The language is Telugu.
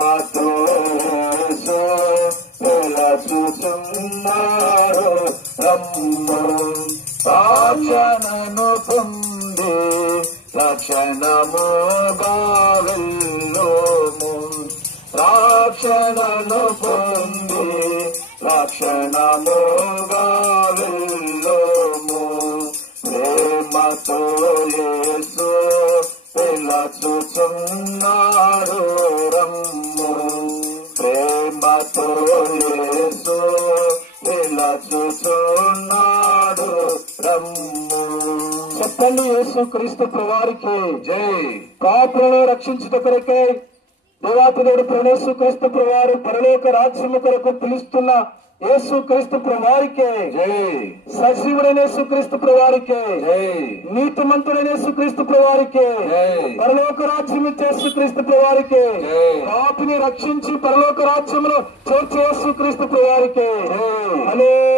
ప్రేమతో యేసు పిలుచుచున్నాడు రమ్ము రక్షణను పొంది రక్షణముగా వెళ్ళుము రక్షణను పొంది రక్షణముగా వెళ్ళుము ప్రేమతో యేసు పిలుచుచున్నాడు రమ్ము ప్రేమతో యేసు పిలుచుచున్నాడు రమ్ము. చెప్పండి, యేసు క్రీస్తు ప్రభువారికి జై. పాపులను రక్షించుట కొరకై దేవాపురుడు యేసు క్రీస్తు ప్రభువారు పరలోక రాజ్యము కొరకు పిలుస్తున్న యేసు క్రీస్తు ప్రభువారికే జై. సజీవుడైన యేసు క్రీస్తు ప్రభువారికే జై. నీతిమంతుడైన యేసు క్రీస్తు ప్రభువారికే జై. పరలోక రాజ్యం యేసు క్రీస్తు ప్రభువారికే జై. పాపిని రక్షించి పరలోక రాజ్యములో చేర్చే యేసు క్రీస్తు ప్రభువారికే జై. హల్లెలూయా.